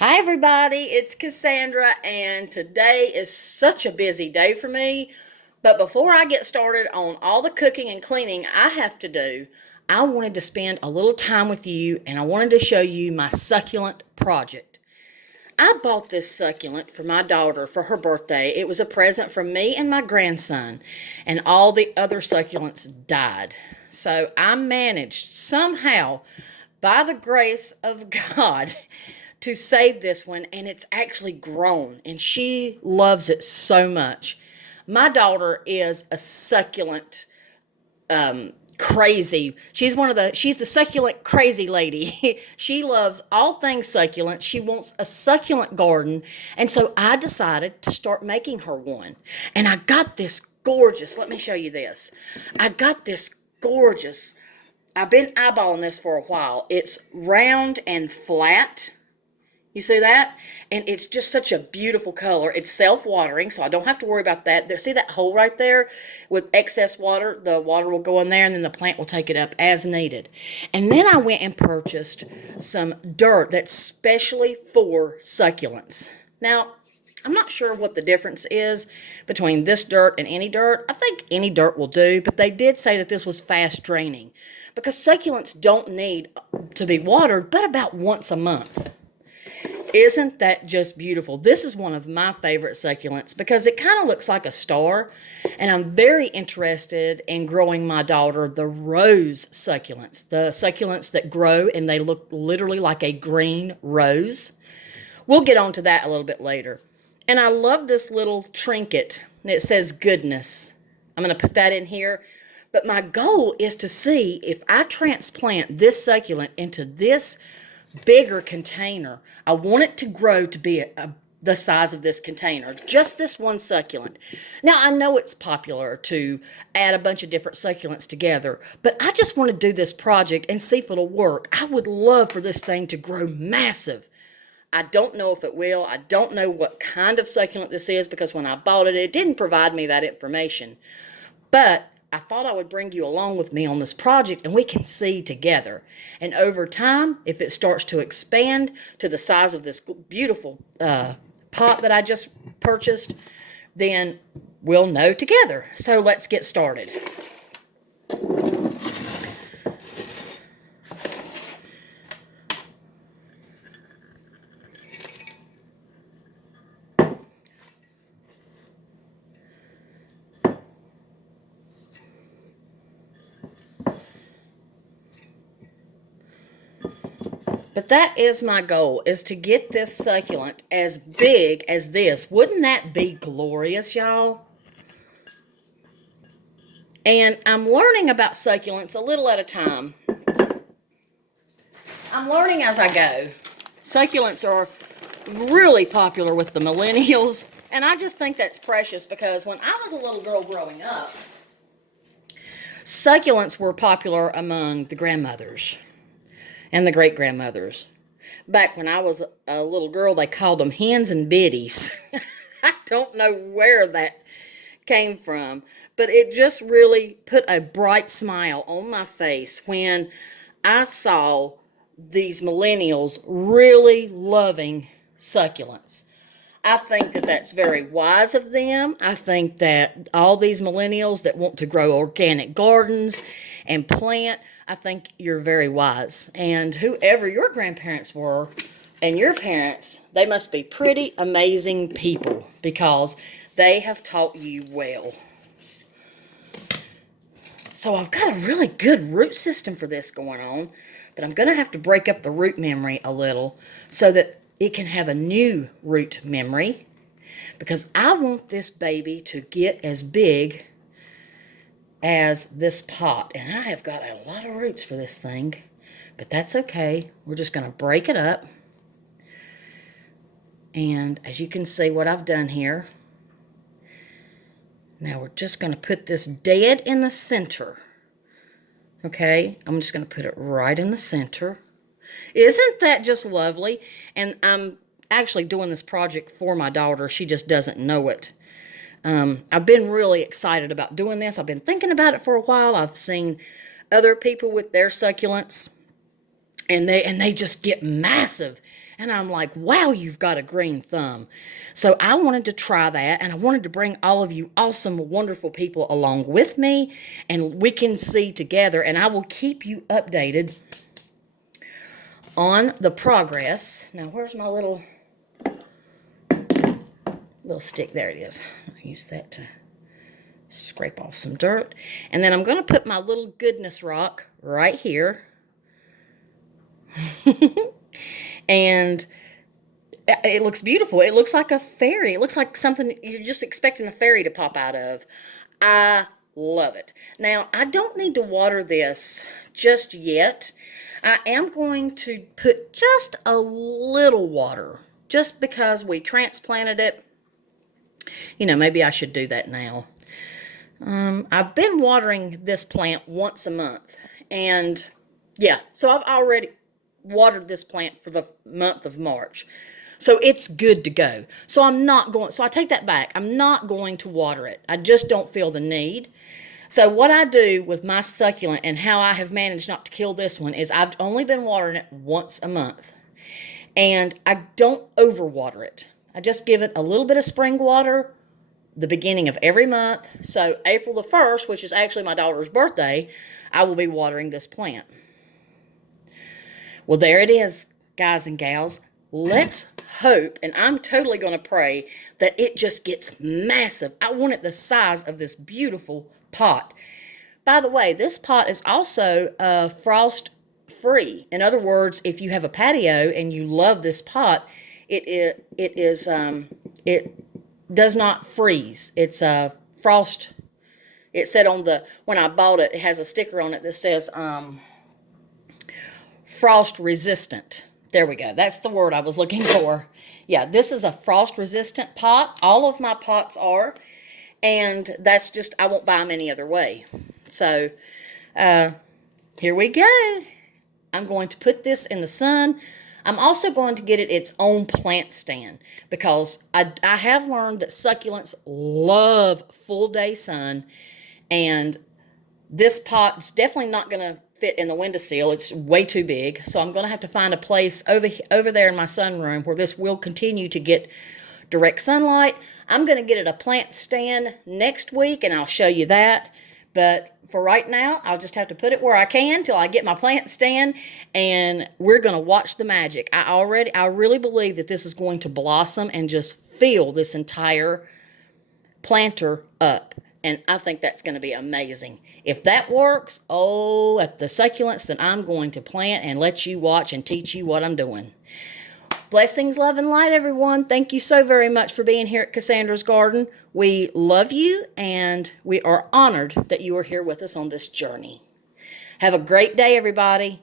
Hi, everybody. It's Cassandra, and today is such a busy day for me. But before I get started on all the cooking and cleaning I have to do, I wanted to spend a little time with you and I wanted to show you my succulent project. I bought this succulent for my daughter for her birthday. It was a present from me and my grandson, and all the other succulents died. So I managed somehow, by the grace of God, to save this one, and it's actually grown, and she loves it so much. My daughter is a succulent crazy. She's the succulent crazy lady. She loves all things succulent. She wants a succulent garden. And so I decided to start making her one. And I got this gorgeous, let me show you this. I got this gorgeous, I've been eyeballing this for a while. It's round and flat. You see that? And it's just such a beautiful color. It's self-watering, so I don't have to worry about that. There, see that hole right there with excess water? The water will go in there, and then the plant will take it up as needed. And then I went and purchased some dirt that's specially for succulents. Now, I'm not sure what the difference is between this dirt and any dirt. I think any dirt will do, but they did say that this was fast draining because succulents don't need to be watered but about once a month. Isn't that just beautiful? This is one of my favorite succulents because it kind of looks like a star. And I'm very interested in growing my daughter the rose succulents, the succulents that grow and they look literally like a green rose. We'll get on to that a little bit later. And I love this little trinket. It says goodness. I'm going to put that in here. But my goal is to see if I transplant this succulent into this bigger container. I want it to grow to be the size of this container, just this one succulent. Now, I know it's popular to add a bunch of different succulents together, but I just want to do this project and see if it'll work. I would love for this thing to grow massive. I don't know if it will. I don't know what kind of succulent this is because when I bought it, it didn't provide me that information. But I thought I would bring you along with me on this project and we can see together. And over time, if it starts to expand to the size of this beautiful pot that I just purchased, then we'll know together. So let's get started. But that is my goal, is to get this succulent as big as this. Wouldn't that be glorious, y'all? And I'm learning about succulents a little at a time. I'm learning as I go. Succulents are really popular with the millennials, and I just think that's precious because when I was a little girl growing up, succulents were popular among the grandmothers and the great-grandmothers. Back when I was a little girl, they called them hens and biddies. I don't know where that came from, but it just really put a bright smile on my face when I saw these millennials really loving succulents. I think that that's very wise of them. I think that all these millennials that want to grow organic gardens and plant, I think you're very wise. And whoever your grandparents were and your parents, they must be pretty amazing people because they have taught you well. So I've got a really good root system for this going on, but I'm going to have to break up the root memory a little so that it can have a new root memory because I want this baby to get as big as this pot. And I have got a lot of roots for this thing, but that's okay. We're just going to break it up. And as you can see what I've done here, now we're just going to put this dead in the center. Okay, I'm just going to put it right in the center. Isn't that just lovely? And I'm actually doing this project for my daughter. She just doesn't know it. I've been really excited about doing this. I've been thinking about it for a while. I've seen other people with their succulents, and they just get massive. And I'm like, wow, you've got a green thumb. So I wanted to try that, and I wanted to bring all of you awesome, wonderful people along with me, and we can see together, and I will keep you updated on the progress. Now, where's my little stick? There it is. I use that to scrape off some dirt. And then I'm going to put my little goodness rock right here. And it looks beautiful. It looks like a fairy. It looks like something you're just expecting a fairy to pop out of. I love it. Now, I don't need to water this just yet. I am going to put just a little water, just because we transplanted it. You know, maybe I should do that now. I've been watering this plant once a month, and yeah, so I've already watered this plant for the month of March. So it's good to go. So I take that back. I'm not going to water it. I just don't feel the need. So what I do with my succulent and how I have managed not to kill this one is I've only been watering it once a month. And I don't overwater it. I just give it a little bit of spring water the beginning of every month. So April the 1st, which is actually my daughter's birthday, I will be watering this plant. Well, there it is, guys and gals. Let's hope, and I'm totally going to pray, that it just gets massive. I want it the size of this beautiful pot. By the way, this pot is also frost free. In other words, if you have a patio and you love this pot, it does not freeze. It's frost. It said on when I bought it, it has a sticker on it that says frost resistant. There we go. That's the word I was looking for. Yeah, this is a frost resistant pot. All of my pots are. And that's just, I won't buy them any other way. So, here we go. I'm going to put this in the sun. I'm also going to get it its own plant stand, because I have learned that succulents love full day sun, and this pot's definitely not going to fit in the windowsill. It's way too big. So I'm going to have to find a place over there in my sunroom where this will continue to get direct sunlight. I'm going to get it a plant stand next week, and I'll show you that. But for right now, I'll just have to put it where I can till I get my plant stand, and we're going to watch the magic. I really believe that this is going to blossom and just fill this entire planter up. And I think that's going to be amazing. If that works, at the succulents that I'm going to plant and let you watch and teach you what I'm doing. Blessings, love, and light, everyone. Thank you so very much for being here at Cassandra's Garden. We love you, and we are honored that you are here with us on this journey. Have a great day, everybody.